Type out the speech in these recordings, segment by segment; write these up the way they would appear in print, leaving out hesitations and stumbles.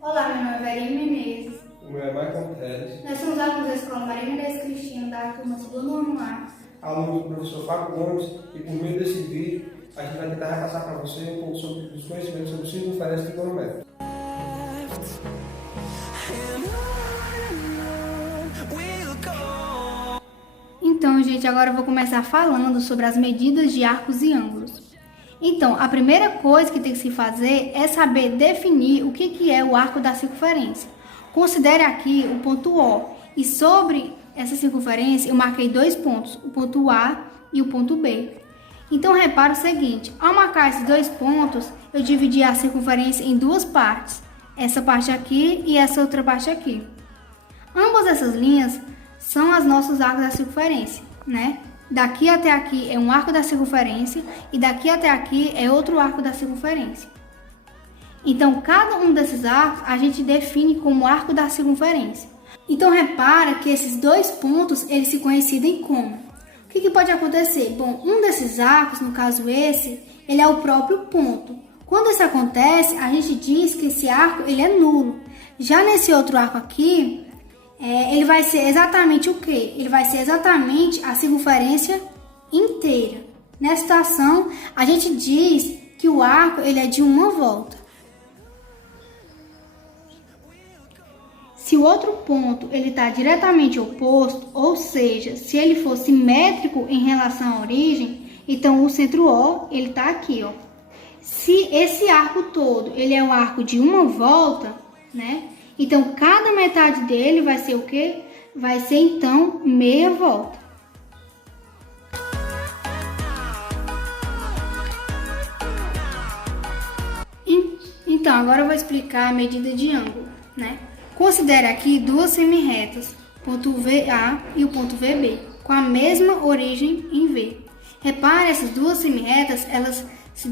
Olá, meu nome é Verine Menezes. O meu é Michael Teles. Nós somos alunos da Escola Maria Menezes Cristina, da turma do nono A. Aluno do professor Fábio Gomes, e por meio desse vídeo, a gente vai tentar repassar para você um pouco sobre os conhecimentos sobre circunferência trigonométrica. Então, gente, agora eu vou começar falando sobre as medidas de arcos e ângulos. Então, a primeira coisa que tem que se fazer é saber definir o que é o arco da circunferência. Considere aqui o ponto O, e sobre essa circunferência eu marquei dois pontos, o ponto A e o ponto B. Então, repare o seguinte, ao marcar esses dois pontos, eu dividi a circunferência em duas partes, essa parte aqui e essa outra parte aqui. Ambas essas linhas são os nossos arcos da circunferência, né? Daqui até aqui é um arco da circunferência e daqui até aqui é outro arco da circunferência. Então, cada um desses arcos a gente define como arco da circunferência. Então, repara que esses dois pontos, eles se coincidem como? O que pode acontecer? Bom, um desses arcos, no caso esse, ele é o próprio ponto. Quando isso acontece, a gente diz que esse arco ele é nulo. Já nesse outro arco aqui, ele vai ser exatamente o quê? Ele vai ser exatamente a circunferência inteira. Nessa situação, a gente diz que o arco ele é de uma volta. Se o outro ponto ele está diretamente oposto, ou seja, se ele for simétrico em relação à origem, então o centro O ele está aqui, ó. Se esse arco todo ele é um arco de uma volta, né? Então, cada metade dele vai ser o quê? Vai ser, então, meia volta. Então, agora eu vou explicar a medida de ângulo, né? Considere aqui duas semirretas, ponto VA e o ponto VB, com a mesma origem em V. Repare, essas duas semirretas, elas se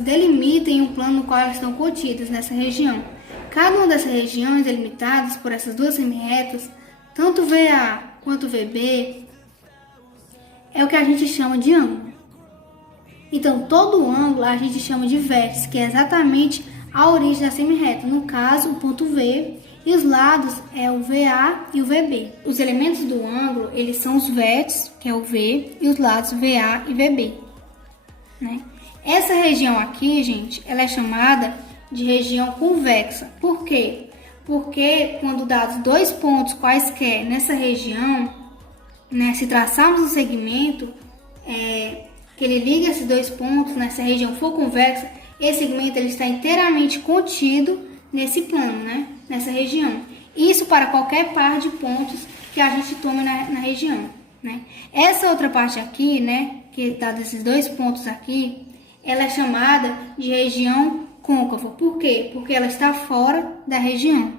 delimitam em um plano no qual elas estão contidas nessa região. Cada uma dessas regiões delimitadas por essas duas semirretas, tanto VA quanto VB, é o que a gente chama de ângulo. Então, todo ângulo a gente chama de vértice, que é exatamente a origem da semirreta. No caso, o ponto V, e os lados é o VA e o VB. Os elementos do ângulo, eles são os vértices, que é o V, e os lados VA e VB, né? Essa região aqui, gente, ela é chamada de região convexa. Por quê? Porque quando dados dois pontos quaisquer nessa região, né, se traçarmos um segmento que ele liga esses dois pontos, nessa região for convexa, esse segmento ele está inteiramente contido nesse plano, né, nessa região. Isso para qualquer par de pontos que a gente tome na região, né. Essa outra parte aqui, né, que dado esses dois pontos aqui, ela é chamada de região côncava. Por quê? Porque ela está fora da região.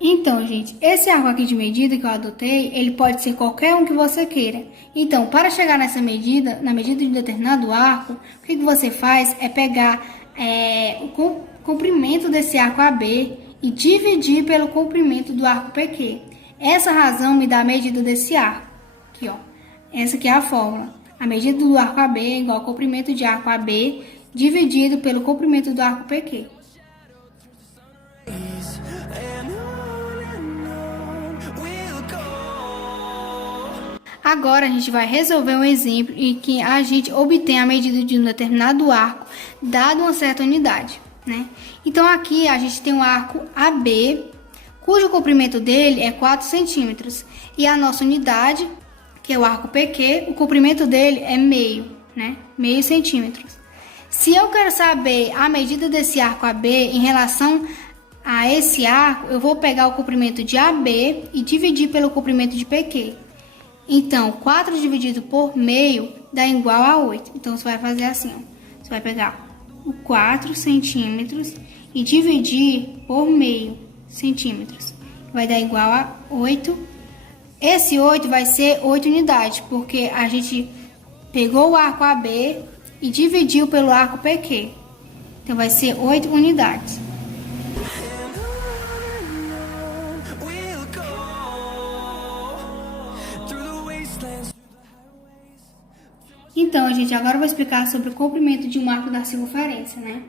Então, gente, esse arco aqui de medida que eu adotei, ele pode ser qualquer um que você queira. Então, para chegar nessa medida, na medida de um determinado arco, o que você faz é pegar o comprimento desse arco AB e dividir pelo comprimento do arco PQ. Essa razão me dá a medida desse arco. Aqui, ó. Essa aqui é a fórmula. A medida do arco AB é igual ao comprimento de arco AB dividido pelo comprimento do arco PQ. Agora a gente vai resolver um exemplo em que a gente obtém a medida de um determinado arco dado uma certa unidade, né? Então aqui a gente tem um arco AB, cujo comprimento dele é 4 centímetros. E a nossa unidade, que é o arco PQ, o comprimento dele é meio, né? Meio centímetros. Se eu quero saber a medida desse arco AB em relação a esse arco, eu vou pegar o comprimento de AB e dividir pelo comprimento de PQ. Então, 4 dividido por meio dá igual a 8. Então, você vai fazer assim, ó. Você vai pegar o 4 centímetros e dividir por meio centímetros. Vai dar igual a 8. Esse 8 vai ser 8 unidades, porque a gente pegou o arco AB e dividiu pelo arco PQ. Então, vai ser 8 unidades. Então, gente, agora eu vou explicar sobre o comprimento de um arco da circunferência, né?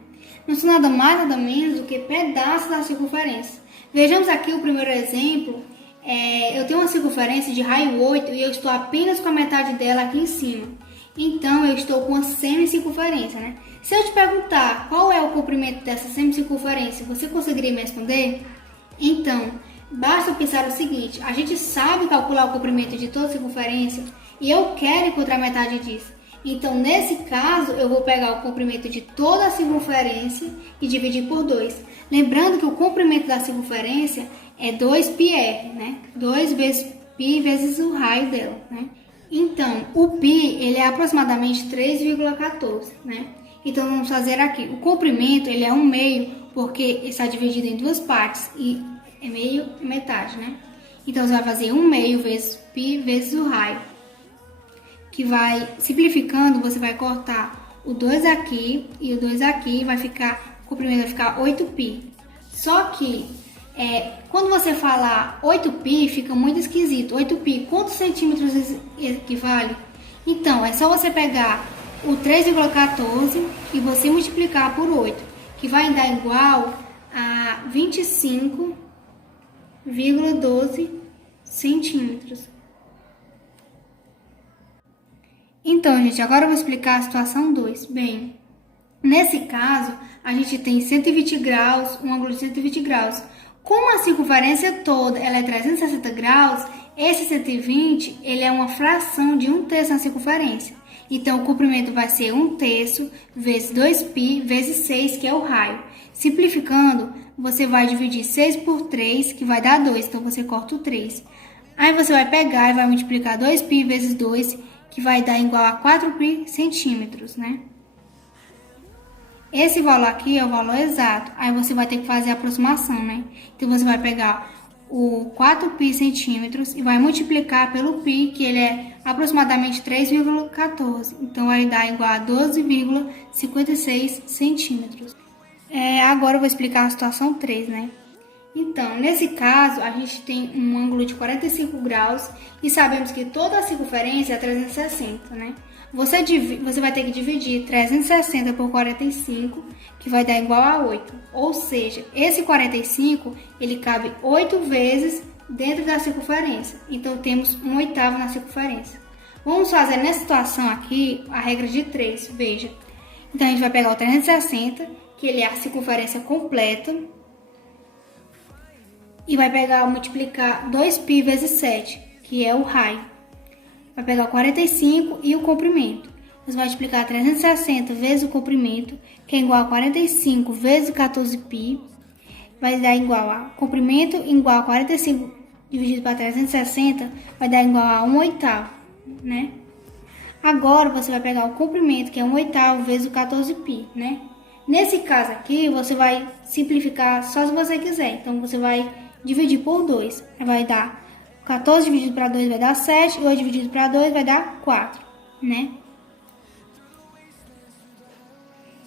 Não são nada mais, nada menos do que pedaços da circunferência. Vejamos aqui o primeiro exemplo. Eu tenho uma circunferência de raio 8 e eu estou apenas com a metade dela aqui em cima. Então, eu estou com a semicircunferência, né? Se eu te perguntar qual é o comprimento dessa semicircunferência, você conseguiria me responder? Então, basta pensar o seguinte: a gente sabe calcular o comprimento de toda a circunferência e eu quero encontrar a metade disso. Então, nesse caso, eu vou pegar o comprimento de toda a circunferência e dividir por 2. Lembrando que o comprimento da circunferência é 2πr, né? 2 vezes π vezes o raio dela, né? Então, o π ele é aproximadamente 3,14, né? Então, vamos fazer aqui. O comprimento ele é 1/2, porque está dividido em duas partes e é meio e metade, né? Então, você vai fazer 1/2 vezes π vezes o raio, que vai, simplificando, você vai cortar o 2 aqui e o 2 aqui, o comprimento vai ficar 8π. Só que, quando você falar 8π, fica muito esquisito. 8π, quantos centímetros equivale? Então, é só você pegar o 3,14 e você multiplicar por 8, que vai dar igual a 25,12 centímetros. Então, gente, agora eu vou explicar a situação 2. Bem, nesse caso, a gente tem 120 graus, um ângulo de 120 graus. Como a circunferência toda ela é 360 graus, esse 120 ele é uma fração de 1/3 na circunferência. Então, o comprimento vai ser 1/3 vezes 2π vezes 6, que é o raio. Simplificando, você vai dividir 6 por 3, que vai dar 2, então você corta o 3. Aí você vai pegar e vai multiplicar 2π vezes 2, que vai dar igual a 4π centímetros, né? Esse valor aqui é o valor exato. Aí você vai ter que fazer a aproximação, né? Então, você vai pegar o 4π centímetros e vai multiplicar pelo π, que ele é aproximadamente 3,14. Então, vai dar igual a 12,56 centímetros. Agora eu vou explicar a situação 3, né? Então, nesse caso, a gente tem um ângulo de 45 graus e sabemos que toda a circunferência é 360, né? Você vai ter que dividir 360 por 45, que vai dar igual a 8. Ou seja, esse 45, ele cabe 8 vezes dentro da circunferência. Então, temos 1/8 na circunferência. Vamos fazer nessa situação aqui a regra de 3, veja. Então, a gente vai pegar o 360, que ele é a circunferência completa, e vai multiplicar 2π vezes 7, que é o raio. Vai pegar o 45 e o comprimento. Você vai multiplicar 360 vezes o comprimento, que é igual a 45 vezes 14π. Vai dar igual a comprimento igual a 45 dividido para 360, vai dar igual a 1/8, né? Agora você vai pegar o comprimento, que é 1/8 vezes o 14π, né? Nesse caso aqui, você vai simplificar só se você quiser. Então, você vai dividir por 2. Vai dar 14 dividido para 2 vai dar 7. E 8 dividido para 2 vai dar 4, né?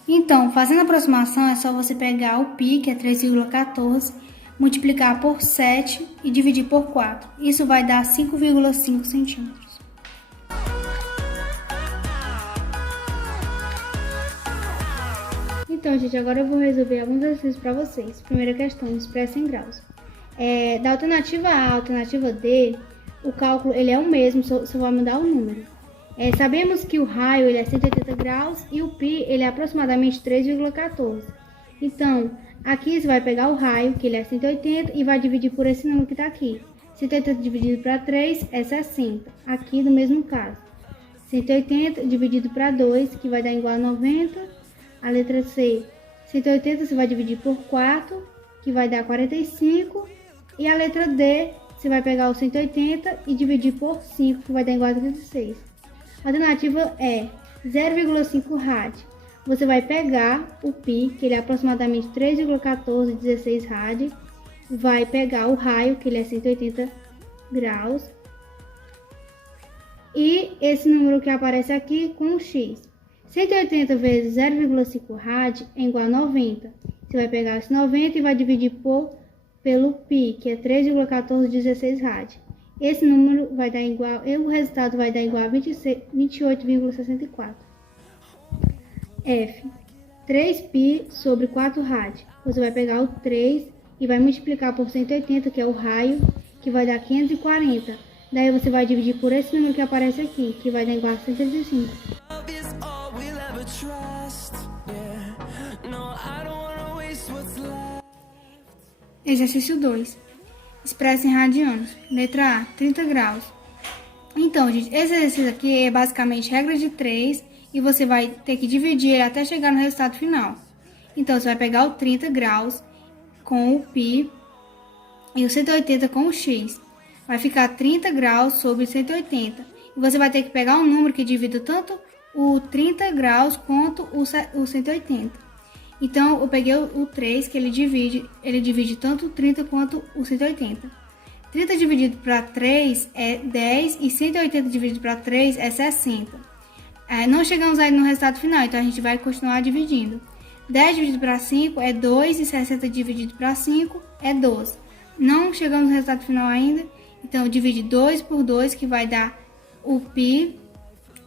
Então, fazendo a aproximação, é só você pegar o π, que é 3,14, multiplicar por 7 e dividir por 4. Isso vai dar 5,5 centímetros. Então, gente, agora eu vou resolver alguns exercícios para vocês. Primeira questão, expressa em graus. Da alternativa A à alternativa D, o cálculo ele é o mesmo, só vai mudar o número. Sabemos que o raio ele é 180 graus e o π ele é aproximadamente 3,14. Então, aqui você vai pegar o raio, que ele é 180, e vai dividir por esse número que está aqui. 180 dividido para 3 é 60, aqui no mesmo caso. 180 dividido para 2, que vai dar igual a 90. A letra C, 180 você vai dividir por 4, que vai dar 45. E a letra D, você vai pegar o 180 e dividir por 5, que vai dar igual a 36. A alternativa é 0,5 rád. Você vai pegar o π, que ele é aproximadamente 3,1416 rád. Vai pegar o raio, que ele é 180 graus. E esse número que aparece aqui com o x. 180 vezes 0,5 rád é igual a 90. Você vai pegar esse 90 e vai dividir pelo π, que é 3,1416 rád. esse número vai dar igual, o resultado vai dar igual a 28,64. F. 3π sobre 4 rádio. Você vai pegar o 3 e vai multiplicar por 180, que é o raio, que vai dar 540. Daí você vai dividir por esse número que aparece aqui, que vai dar igual a 185. Exercício 2. Expressa em radianos. Letra A, 30 graus. Então, gente, esse exercício aqui é basicamente regra de 3 e você vai ter que dividir ele até chegar no resultado final. Então, você vai pegar o 30 graus com o π e o 180 com o x. Vai ficar 30 graus sobre 180. E você vai ter que pegar um número que divida tanto o 30 graus quanto o 180. Então, eu peguei o 3, que ele divide tanto o 30 quanto o 180. 30 dividido para 3 é 10 e 180 dividido para 3 é 60. Não chegamos aí no resultado final, então a gente vai continuar dividindo. 10 dividido para 5 é 2 e 60 dividido para 5 é 12. Não chegamos no resultado final ainda, então divide 2 por 2, que vai dar o π,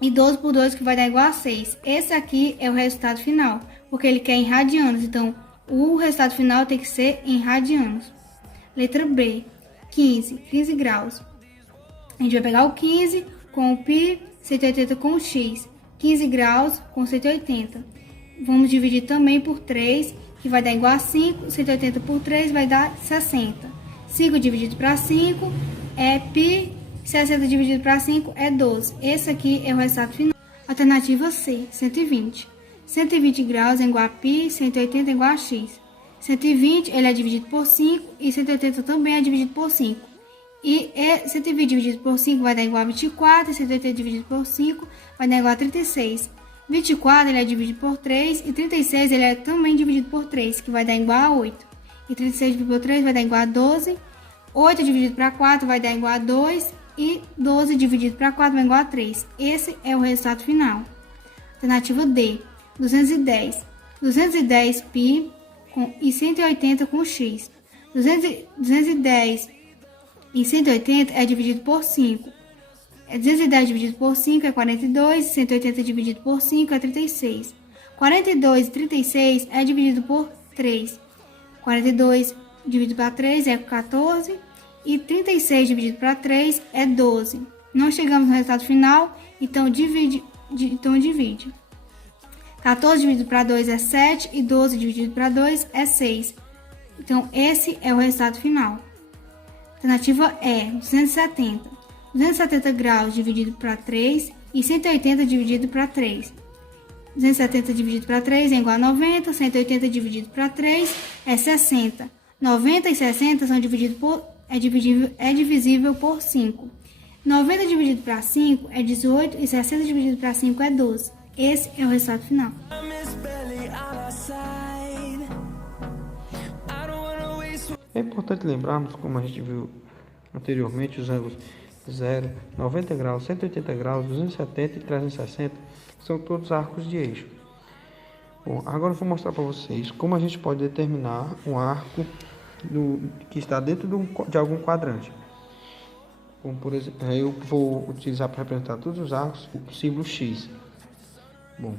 e 12 por 2, que vai dar igual a 6. Esse aqui é o resultado final, porque ele quer em radianos, então o resultado final tem que ser em radianos. Letra B, 15 graus. A gente vai pegar o 15 com o π, 180 com o x. 15 graus com 180. Vamos dividir também por 3, que vai dar igual a 5. 180 por 3 vai dar 60. 5 dividido para 5 é π. 60 dividido para 5 é 12. Esse aqui é o resultado final. Alternativa C, 120. 120 graus é igual a π, 180 é igual a x. 120 ele é dividido por 5 e 180 também é dividido por 5. E 120 dividido por 5 vai dar igual a 24, e 180 dividido por 5 vai dar igual a 36. 24 ele é dividido por 3 e 36 ele é também dividido por 3, que vai dar igual a 8. E 36 dividido por 3 vai dar igual a 12. 8 dividido para 4 vai dar igual a 2 e 12 dividido para 4 vai dar igual a 3. Esse é o resultado final. Alternativa D, 210. 210 π e 180 com x. 210 e 180 é dividido por 5. 210 dividido por 5 é 42, 180 dividido por 5 é 36. 42 e 36 é dividido por 3. 42 dividido para 3 é 14 e 36 dividido para 3 é 12. Não chegamos no resultado final, então divide. 14 dividido para 2 é 7 e 12 dividido para 2 é 6. Então, esse é o resultado final. Alternativa E, 270. 270 graus dividido para 3 e 180 dividido para 3. 270 dividido para 3 é igual a 90, 180 dividido para 3 é 60. 90 e 60 são é divisível por 5. 90 dividido para 5 é 18 e 60 dividido para 5 é 12. Esse é o resultado final. É importante lembrarmos, como a gente viu anteriormente, os ângulos 0, 90 graus, 180 graus, 270 e 360 são todos arcos de eixo. Bom, agora eu vou mostrar para vocês como a gente pode determinar um arco que está dentro de algum quadrante. Como, por exemplo, eu vou utilizar para representar todos os arcos o símbolo X. Bom,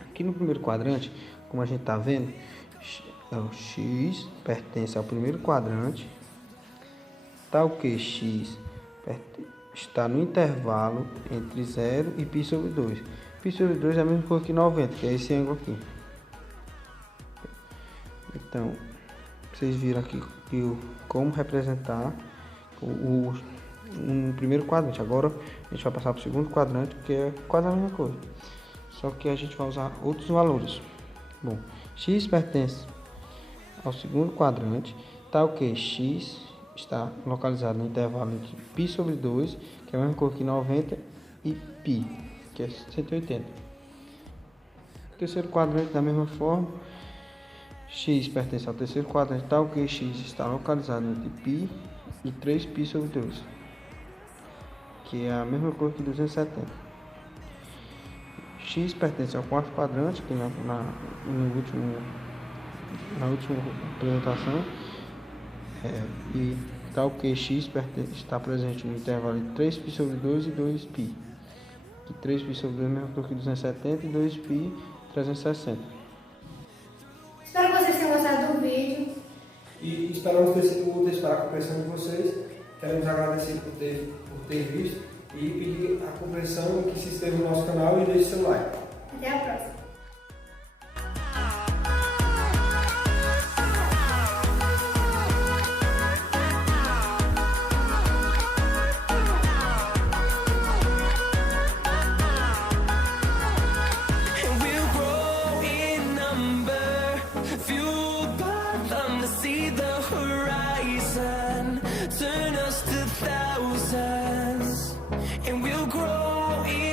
aqui no primeiro quadrante, como a gente está vendo, o X pertence ao primeiro quadrante, tal que X está no intervalo entre 0 e π sobre 2. Π sobre 2 é a mesma coisa que 90, que é esse ângulo aqui. Então, vocês viram aqui como representar um primeiro quadrante. Agora a gente vai passar para o segundo quadrante, que é quase a mesma coisa, só que a gente vai usar outros valores. Bom, X pertence ao segundo quadrante, tal que X está localizado no intervalo entre π sobre 2, que é a mesma coisa que 90, e π, que é 180. O terceiro quadrante, da mesma forma, X pertence ao terceiro quadrante, tal que X está localizado entre π e 3π sobre 2, que é a mesma coisa que 270. X pertence ao quarto quadrante, que na última apresentação, e tal que x está presente no intervalo de 3π sobre 2 e 2π. Que 3π sobre 2 é mesmo do que 270 e 2π 360. Espero que vocês tenham gostado do vídeo. E esperamos ter sido úteis para a compreensão de vocês. Queremos agradecer por ter visto e pedir a compreensão que se inscreva no nosso canal e deixe seu like. Até a próxima.